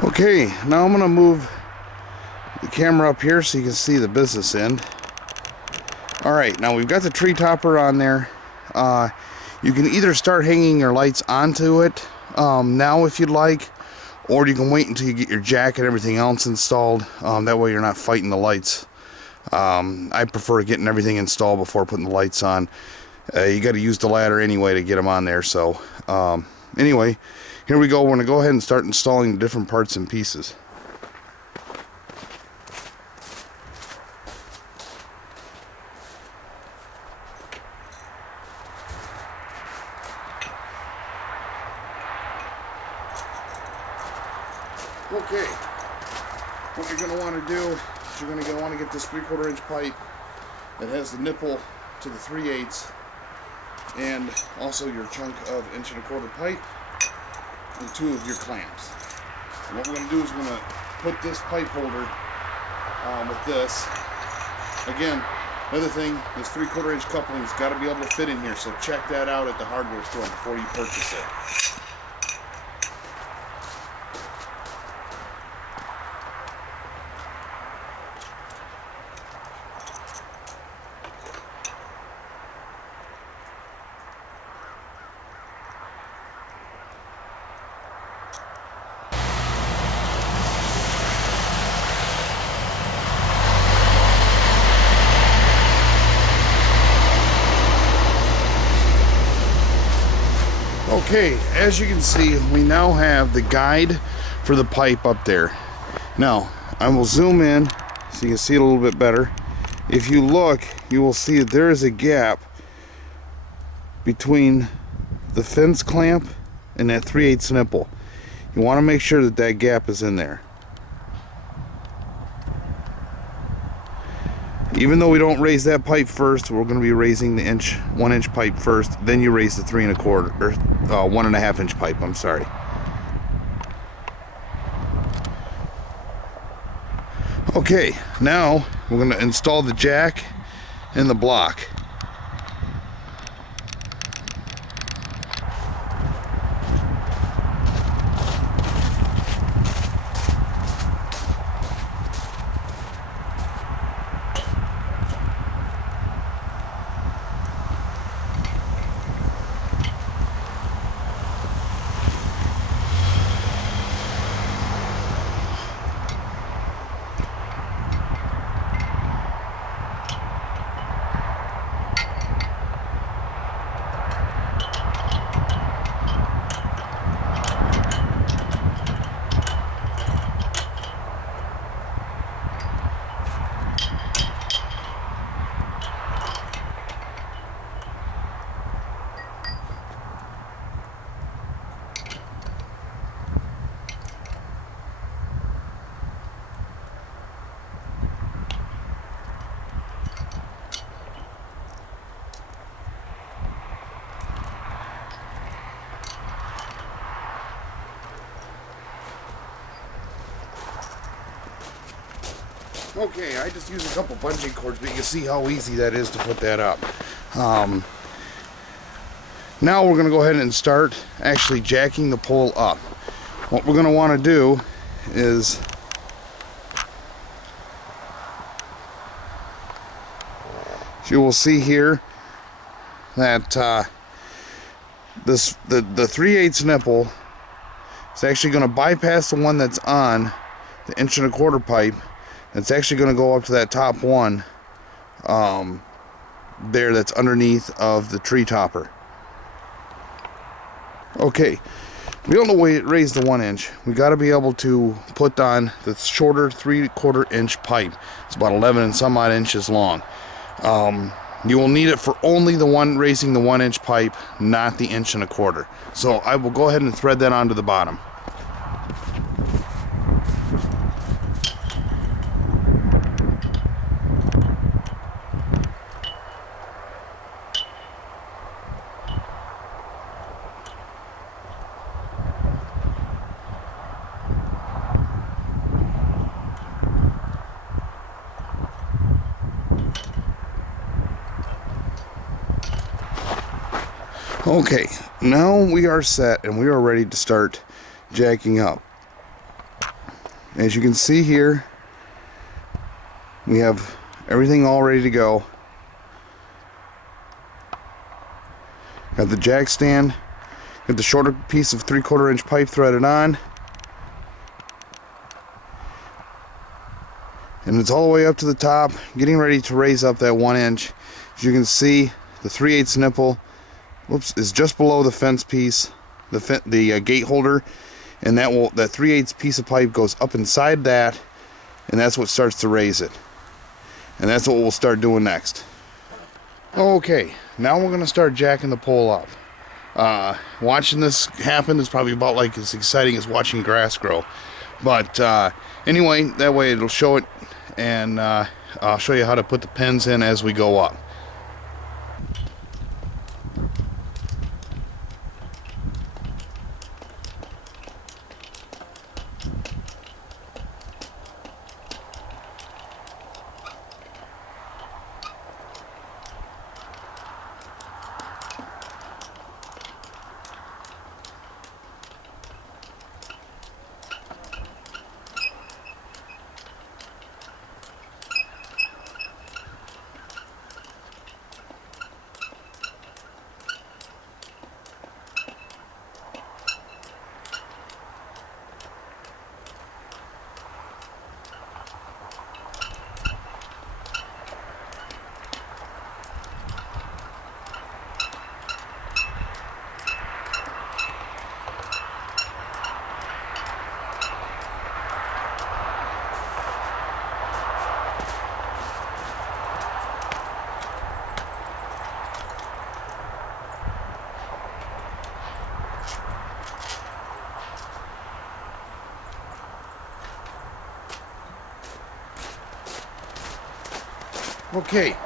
Okay, now I'm going to move the camera up here so you can see the business end. Alright, now we've got the tree topper on there. You can either start hanging your lights onto it now if you'd like, or you can wait until you get your jack and everything else installed. That way you're not fighting the lights. I prefer getting everything installed before putting the lights on. You got to use the ladder anyway to get them on there. So anyway, here we go. We're going to go ahead and start installing the different parts and pieces. Okay, what you're going to want to do is you're going to want to get this 3/4 inch pipe that has the nipple to the 3/8 and also your chunk of 1¼ pipe and 2 of your clamps. And what we're going to do is we're going to put this pipe holder with this. Again, another thing, this 3/4 inch coupling's got to be able to fit in here, so check that out at the hardware store before you purchase it. Okay, as you can see, we now have the guide for the pipe up there. Now, I will zoom in so you can see it a little bit better. If you look, you will see that there is a gap between the fence clamp and that 3/8 nipple. You want to make sure that that gap is in there. Even though we don't raise that pipe first, we're going to be raising the 1 inch pipe first, then you raise the 3 1/4 or 1½ inch pipe, I'm sorry. Okay, now we're going to install the jack and the block. Okay, I just used a couple bungee cords, but you can see how easy that is to put that up. Now we're going to go ahead and start actually jacking the pole up. What we're going to want to do is you will see here that the 3/8 nipple is actually going to bypass the one that's on the 1¼ pipe. It's actually going to go up to that top one there that's underneath of the tree topper. Okay, we don't know way raise the 1 inch. We got to be able to put on the shorter 3/4 inch pipe. It's about 11 and some odd inches long. You will need it for only the one raising the 1 inch pipe, not the 1¼ inch. So I will go ahead and thread that onto the bottom. Okay, now we are set and we are ready to start jacking up. As you can see here, we have everything all ready to go. Got the jack stand, got the shorter piece of 3/4 inch pipe threaded on, and it's all the way up to the top, getting ready to raise up that 1 inch. As you can see, the 3/8 nipple, is just below the fence piece, the gate holder, and that 3/8 piece of pipe goes up inside that, and that's what starts to raise it. And that's what we'll start doing next. Okay, now we're going to start jacking the pole up. Watching this happen is probably about like as exciting as watching grass grow. But anyway, that way it'll show it, and I'll show you how to put the pins in as we go up. Okay,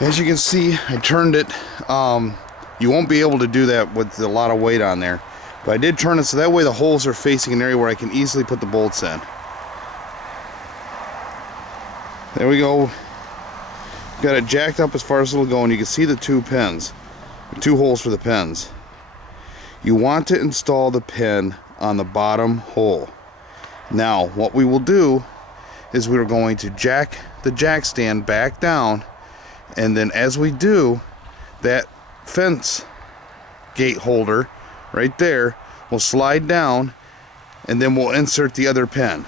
as you can see, I turned it. You won't be able to do that with a lot of weight on there, but I did turn it so that way the holes are facing an area where I can easily put the bolts in. There we go. Got it jacked up as far as it'll go, and you can see the 2 pins, the 2 holes for the pins. You want to install the pin on the bottom hole. Now, what we will do is we're going to jack the jack stand back down, and then as we do, that fence gate holder right there will slide down, and then we'll insert the other pin.